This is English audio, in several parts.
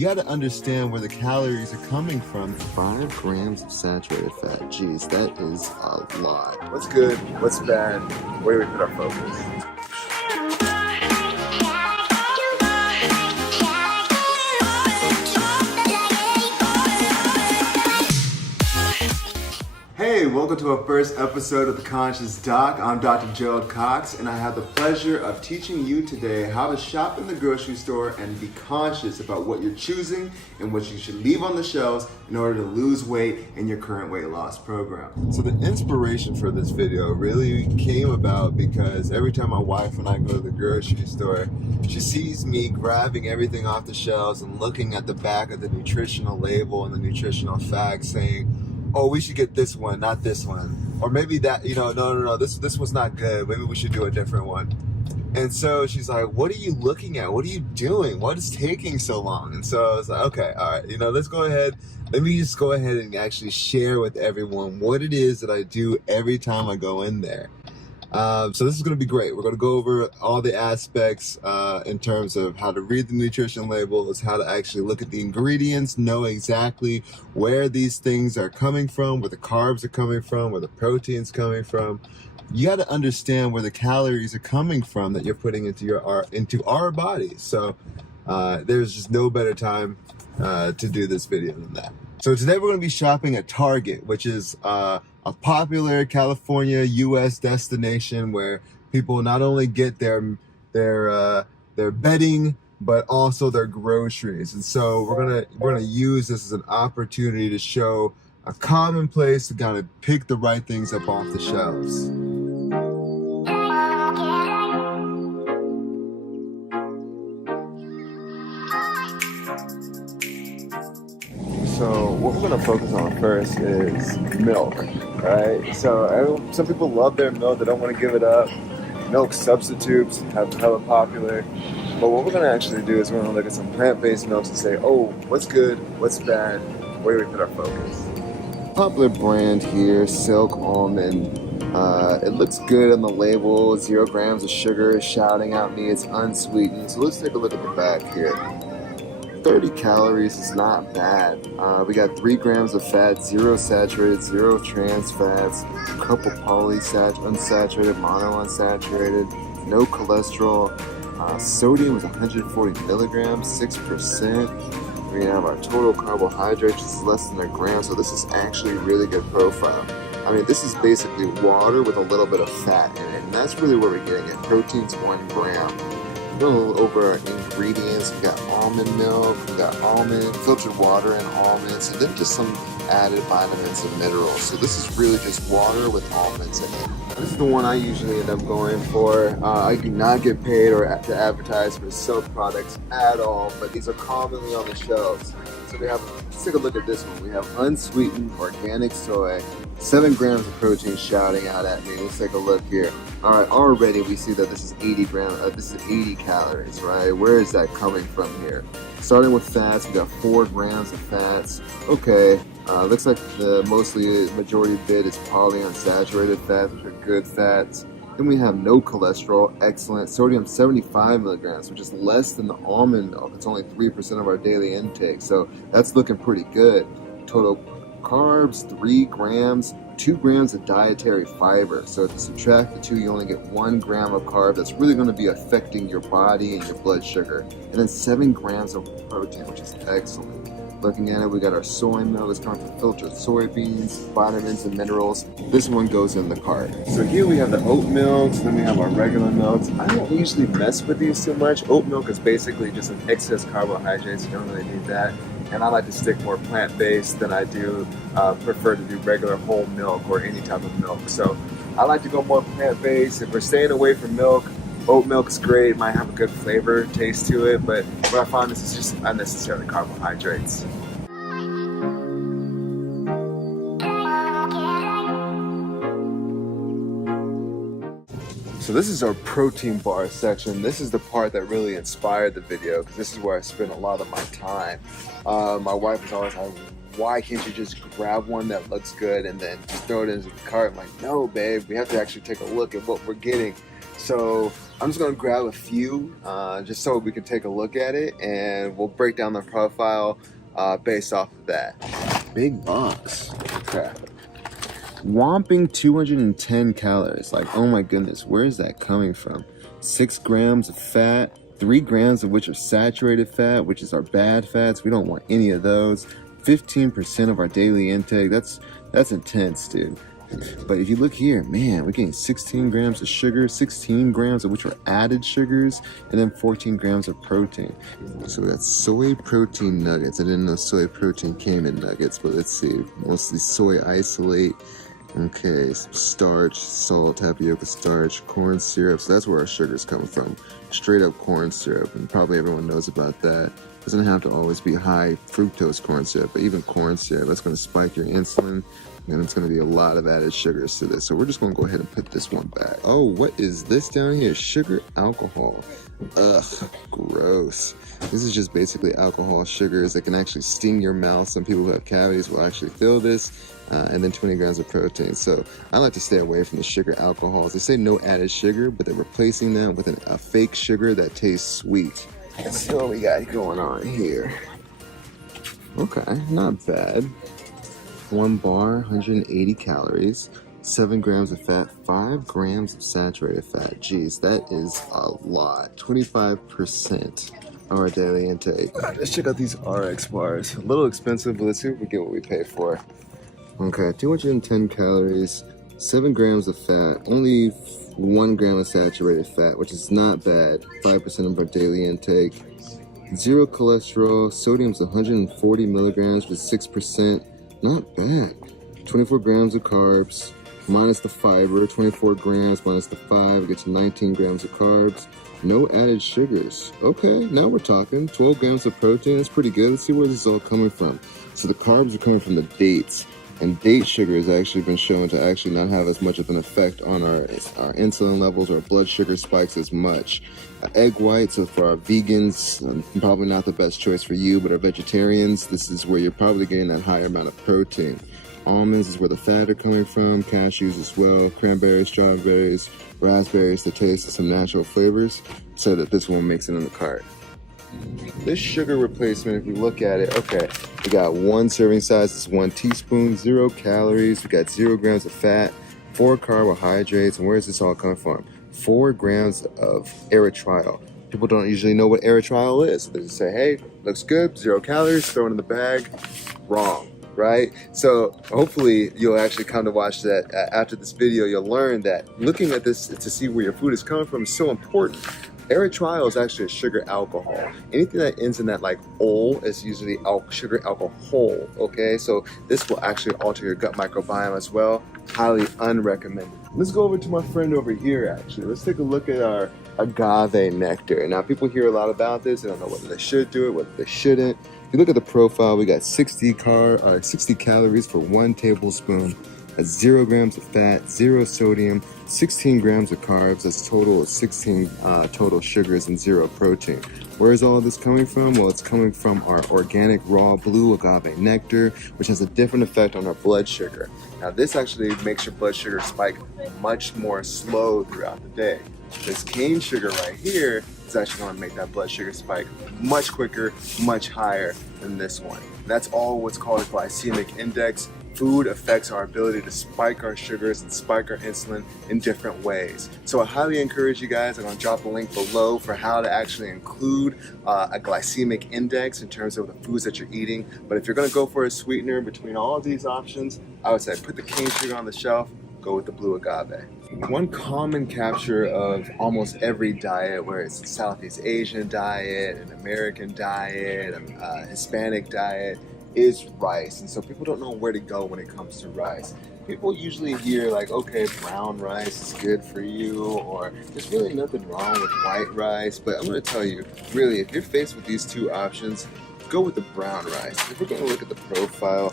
you got to understand where the calories are coming from. 5 grams of saturated fat. Jeez, that is a lot. What's good? What's bad? Where do we put our focus? Hey, welcome to our first episode of The Conscious Doc. I'm Dr Cox, and I have the pleasure of teaching you today how to shop in the grocery store and be conscious about what you're choosing and what you should leave on the shelves in order to lose weight in your current weight loss program. So the inspiration for this video really came about because every time my wife and I go to the grocery store, she sees me grabbing everything off the shelves and looking at the back of the nutritional label and the nutritional facts saying, oh, we should get this one, not this one. Or maybe that, no, this one's not good. Maybe we should do a different one. And so she's like, what are you looking at? What are you doing? What is taking so long? And so I was like, okay, all right, let's go ahead. Let me just go ahead and actually share with everyone what it is that I do every time I go in there. So this is going to be great. We're going to go over all the aspects in terms of how to read the nutrition labels, how to actually look at the ingredients, know exactly where these things are coming from, where the carbs are coming from, where the protein's coming from. You got to understand where the calories are coming from that you're putting into our bodies. So there's just no better time to do this video than that. So today we're going to be shopping at Target, which is a popular California, U.S. destination where people not only get their bedding, but also their groceries. And so we're gonna use this as an opportunity to show a common place to kind of pick the right things up off the shelves. So what we're going to focus on first is milk, right? So some people love their milk, they don't want to give it up. Milk substitutes have become hella popular. But what we're going to actually do is we're going to look at some plant-based milks and say, oh, what's good, what's bad, where do we put our focus? Popular brand here, Silk Almond. It looks good on the label, 0 grams of sugar, shouting at me, it's unsweetened. So let's take a look at the back here. 30 calories is not bad. We got 3 grams of fat, 0 saturated, 0 trans fats, a couple unsaturated, monounsaturated, no cholesterol. Sodium is 140 milligrams, 6%. We have our total carbohydrates, which is less than a gram, so this is actually a really good profile. I mean, this is basically water with a little bit of fat in it, and that's really where we're getting it. Protein's 1 gram. A little over our ingredients. We got almond milk, we got almond, filtered water and almonds, and then just some added vitamins and minerals. So this is really just water with almonds in it. This is the one I usually end up going for. I do not get paid or to advertise for Silk products at all, but these are commonly on the shelves. So let's take a look at this one. We have unsweetened organic soy, 7 grams of protein shouting out at me. Let's take a look here. All right, already we see that this is 80 calories, right? Where is that coming from here? Starting with fats, we got 4 grams of fats. Okay, looks like the majority bit is polyunsaturated fats, which are good fats. Then we have no cholesterol, excellent. Sodium 75 milligrams, which is less than the almond milk. It's only 3% of our daily intake, so that's looking pretty good. Total carbs, 3 grams, 2 grams of dietary fiber. So if you subtract the 2, you only get 1 gram of carb. That's really going to be affecting your body and your blood sugar. And then 7 grams of protein, which is excellent. Looking at it, we got our soy milk. It's coming from filtered soybeans, vitamins and minerals. This one goes in the cart. So here we have the oat milks, then we have our regular milks. I don't usually mess with these too much. Oat milk is basically just an excess carbohydrates. You don't really need that. And I like to stick more plant-based than I do prefer to do regular whole milk or any type of milk. So I like to go more plant-based. If we're staying away from milk, oat milk's great, it might have a good flavor, taste to it, but what I find is it's just unnecessarily carbohydrates. So this is our protein bar section. This is the part that really inspired the video because this is where I spend a lot of my time. My wife was always like, why can't you just grab one that looks good and then just throw it into the cart? I'm like, no, babe, we have to actually take a look at what we're getting. So I'm just gonna grab a few just so we can take a look at it, and we'll break down the profile based off of that. Big box. Okay. Whopping 210 calories. Like, oh my goodness, where is that coming from? 6 grams of fat, 3 grams of which are saturated fat, which is our bad fats. We don't want any of those. 15% of our daily intake. That's intense, dude. But if you look here, man, we're getting 16 grams of sugar, 16 grams of which are added sugars, and then 14 grams of protein. So that's soy protein nuggets. I didn't know soy protein came in nuggets, but let's see. Mostly soy isolate. Okay, some starch, salt, tapioca starch, corn syrup. So that's where our sugar's coming from. Straight up corn syrup, and probably everyone knows about that. Doesn't have to always be high fructose corn syrup, but even corn syrup, that's going to spike your insulin, and it's going to be a lot of added sugars to this. So we're just going to go ahead and put this one back. Oh, what is this down here? Sugar alcohol. Ugh, gross. This is just basically alcohol sugars that can actually sting your mouth. Some people who have cavities will actually feel this. And then 20 grams of protein. So I like to stay away from the sugar alcohols. They say no added sugar, but they're replacing that with a fake sugar that tastes sweet. Let's see what we got going on here. Okay, not bad. 1 bar, 180 calories, 7 grams of fat, 5 grams of saturated fat. Geez, that is a lot. 25% of our daily intake. Let's check out these RX bars. A little expensive, but let's see if we get what we pay for. Okay, 210 calories, 7 grams of fat, only 1 gram of saturated fat, which is not bad. 5% of our daily intake. 0 cholesterol, sodium's 140 milligrams with 6%. Not bad. 24 grams of carbs, minus the fiber, 24 grams minus the 5 gets 19 grams of carbs. No added sugars. Okay, now we're talking. 12 grams of protein, that's pretty good. Let's see where this is all coming from. So the carbs are coming from the dates. And date sugar has actually been shown to actually not have as much of an effect on our insulin levels or blood sugar spikes as much. Egg white, so for our vegans, probably not the best choice for you, but our vegetarians, this is where you're probably getting that higher amount of protein. Almonds is where the fat are coming from, cashews as well, cranberries, strawberries, raspberries to taste some natural flavors, so that this one makes it in the cart. This sugar replacement, if you look at it, okay, we got 1 serving size, it's 1 teaspoon, 0 calories, we got 0 grams of fat, 4 carbohydrates, and where is this all coming from? 4 grams of erythritol. People don't usually know what erythritol is. They just say, hey, looks good, 0 calories, throw it in the bag. Wrong. Right? So hopefully you'll actually come to watch that after this video. You'll learn that looking at this to see where your food is coming from is so important. Erythritol is actually a sugar alcohol. Anything that ends in that like "ol" is usually sugar alcohol. Okay, so this will actually alter your gut microbiome as well. Highly unrecommended. Let's go over to my friend over here. Actually, let's take a look at our agave nectar. Now, people hear a lot about this. They don't know whether they should do it, whether they shouldn't. If you look at the profile, we got 60 calories for 1 tablespoon. That's 0 grams of fat, 0 sodium, 16 grams of carbs. That's total of 16 total sugars and 0 protein. Where is all of this coming from? Well, it's coming from our organic raw blue agave nectar, which has a different effect on our blood sugar. Now, this actually makes your blood sugar spike much more slow throughout the day. This cane sugar right here is actually going to make that blood sugar spike much quicker, much higher than this one. That's all what's called a glycemic index. Food affects our ability to spike our sugars and spike our insulin in different ways. So I highly encourage you guys. I'm going to drop a link below for how to actually include a glycemic index in terms of the foods that you're eating. But if you're going to go for a sweetener between all of these options, I would say put the cane sugar on the shelf, go with the blue agave. One common capture of almost every diet, where it's a Southeast Asian diet, an American diet, a Hispanic diet, is rice. And so people don't know where to go when it comes to rice. People usually hear like, okay, brown rice is good for you, or there's really nothing wrong with white rice. But I'm going to tell you, really, if you're faced with these two options, go with the brown rice. If we're going to look at the profile,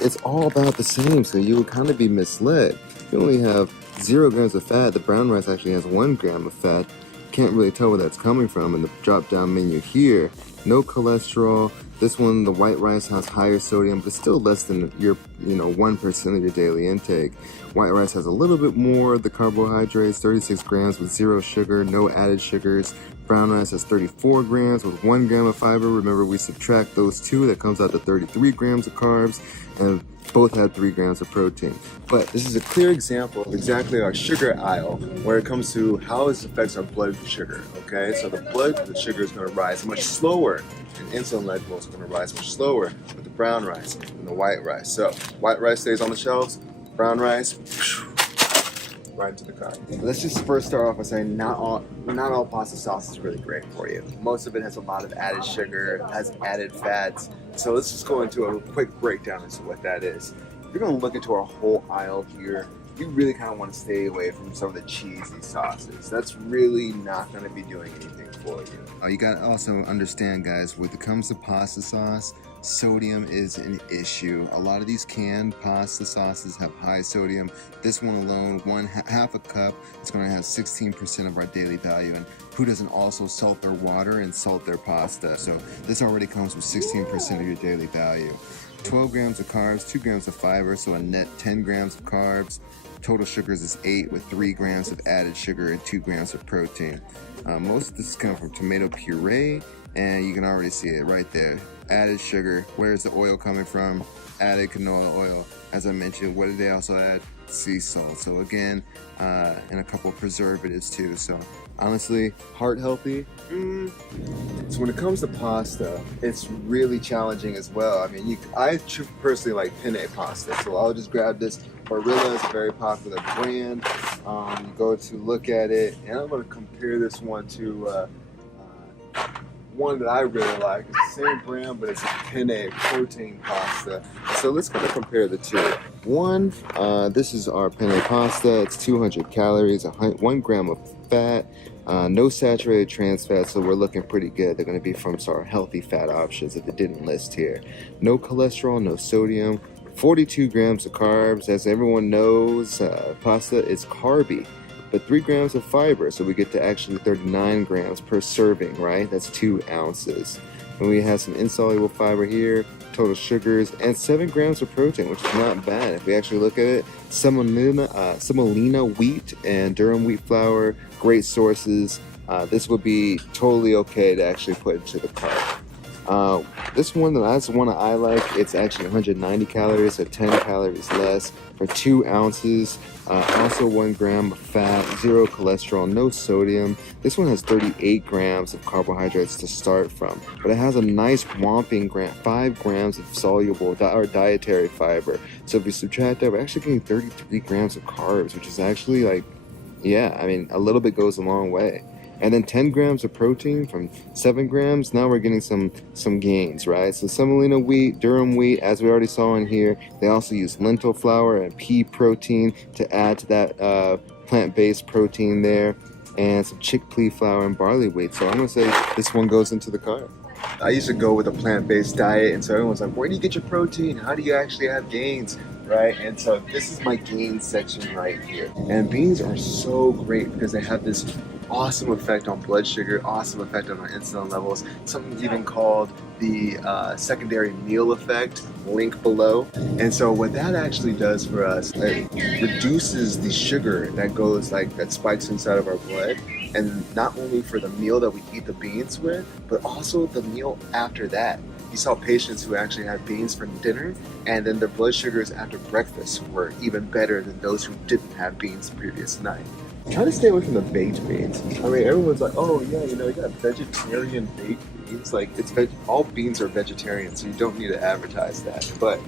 it's all about the same, so you will kind of be misled. You only have 0 grams of fat. The brown rice actually has 1 gram of fat. Can't really tell where that's coming from in the drop down menu here. no cholesterol. This one, the white rice, has higher sodium, but still less than your 1% of your daily intake. White rice has a little bit more of the carbohydrates, 36 grams with 0 sugar, no added sugars. Brown rice has 34 grams with 1 gram of fiber. Remember, we subtract those two, that comes out to 33 grams of carbs, and both have 3 grams of protein. But this is a clear example of exactly our sugar aisle where it comes to how this affects our blood sugar, okay? So the blood sugar is going to rise much slower, and insulin levels are going to rise much slower with the brown rice than the white rice. So white rice stays on the shelves, brown rice, right into the cart. Let's just first start off by saying not all pasta sauce is really great for you. Most of it has a lot of added sugar, has added fats. So let's just go into a quick breakdown as to what that is. If you're going to look into our whole aisle here, you really kind of want to stay away from some of the cheesy sauces. That's really not going to be doing anything for you. You got to also understand, guys, when it comes to pasta sauce, sodium is an issue. A lot of these canned pasta sauces have high sodium. This one alone, half a cup, it's going to have 16% of our daily value. And who doesn't also salt their water and salt their pasta? So this already comes with 16% of your daily value. 12 grams of carbs, 2 grams of fiber, so a net 10 grams of carbs. Total sugars is 8 with 3 grams of added sugar and 2 grams of protein. Most of this is coming from tomato puree, and you can already see it right there. Added sugar. Where's the oil coming from? Added canola oil. As I mentioned, what did they also add? Sea salt. So again, and a couple of preservatives too. So honestly, heart healthy. So when it comes to pasta, it's really challenging as well. I mean, I personally like penne pasta, so I'll just grab this. Barilla is a very popular brand. You go to look at it, and I'm going to compare this one to one that I really like. It's the same brand, but it's a penne protein pasta. So let's kind of compare the two. One, this is our penne pasta. It's 200 calories, 1 gram of fat, no saturated trans fat, so we're looking pretty good. They're going to be from our healthy fat options that they didn't list here. No cholesterol, no sodium, 42 grams of carbs. As everyone knows, pasta is carby, but 3 grams of fiber, so we get to actually 39 grams per serving, right? That's 2 ounces. And we have some insoluble fiber here, total sugars, and 7 grams of protein, which is not bad. If we actually look at it, semolina wheat and durum wheat flour, great sources. This would be totally okay to actually put into the cart. This one, that's the one I like. It's actually 190 calories, so 10 calories less for 2 ounces. Also 1 gram of fat, 0 cholesterol, no sodium. This one has 38 grams of carbohydrates to start from, but it has a nice whopping 5 grams of soluble or dietary fiber. So if we subtract that, we're actually getting 33 grams of carbs, which is actually like, yeah, I mean, a little bit goes a long way. And then 10 grams of protein from 7 grams. Now we're getting some gains, right? So semolina wheat, durum wheat, as we already saw in here, they also use lentil flour and pea protein to add to that plant-based protein there, and some chickpea flour and barley wheat. So I'm gonna say this one goes into the cart. I used to go with a plant-based diet, and so everyone's like, where do you get your protein? How do you actually have gains? Right? And so this is my gains section right here. And beans are so great because they have this awesome effect on blood sugar, awesome effect on our insulin levels, something even called the secondary meal effect, link below. And so what that actually does for us, it reduces the sugar that spikes inside of our blood. And not only for the meal that we eat the beans with, but also the meal after that. You saw patients who actually had beans for dinner, and then their blood sugars after breakfast were even better than those who didn't have beans the previous night. Try to stay away from the baked beans. I mean, everyone's like, oh yeah, you got vegetarian baked beans. Like, all beans are vegetarian, so you don't need to advertise that. But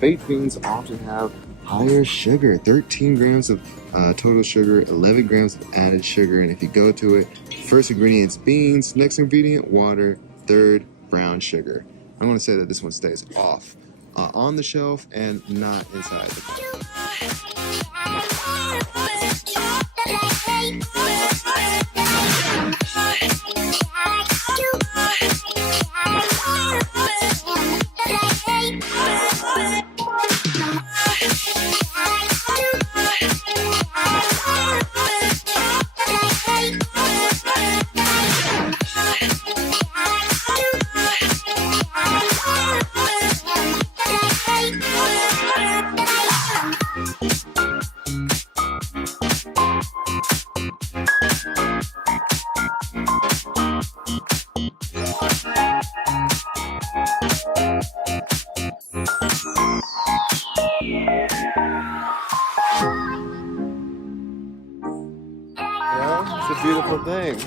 baked beans often have higher sugar, 13 grams of total sugar, 11 grams of added sugar. And if you go to it, first ingredient is beans, next ingredient, water, third, brown sugar. I'm going to say that this one stays off on the shelf and not inside the cart. beautiful thing.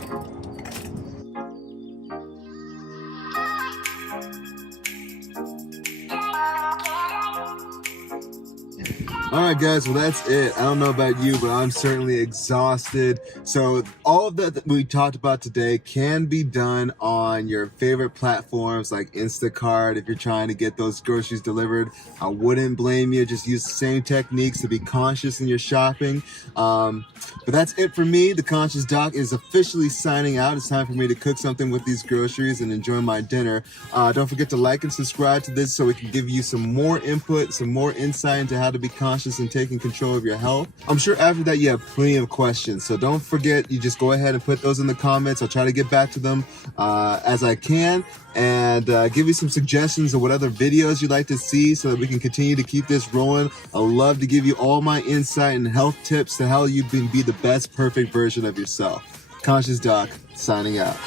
Alright guys, well that's it. I don't know about you, but I'm certainly exhausted. So all of that we talked about today can be done on your favorite platforms like Instacart if you're trying to get those groceries delivered. I wouldn't blame you. Just use the same techniques to be conscious in your shopping. But that's it for me. The Conscious Doc is officially signing out. It's time for me to cook something with these groceries and enjoy my dinner. Don't forget to like and subscribe to this so we can give you some more input, some more insight into how to be conscious and taking control of your health. I'm sure after that you have plenty of questions, so don't forget, you just go ahead and put those in the comments. I'll try to get back to them as I can, and give you some suggestions of what other videos you'd like to see so that we can continue to keep this rolling. I love to give you all my insight and health tips to how you can be the best perfect version of yourself. Conscious Doc, signing out.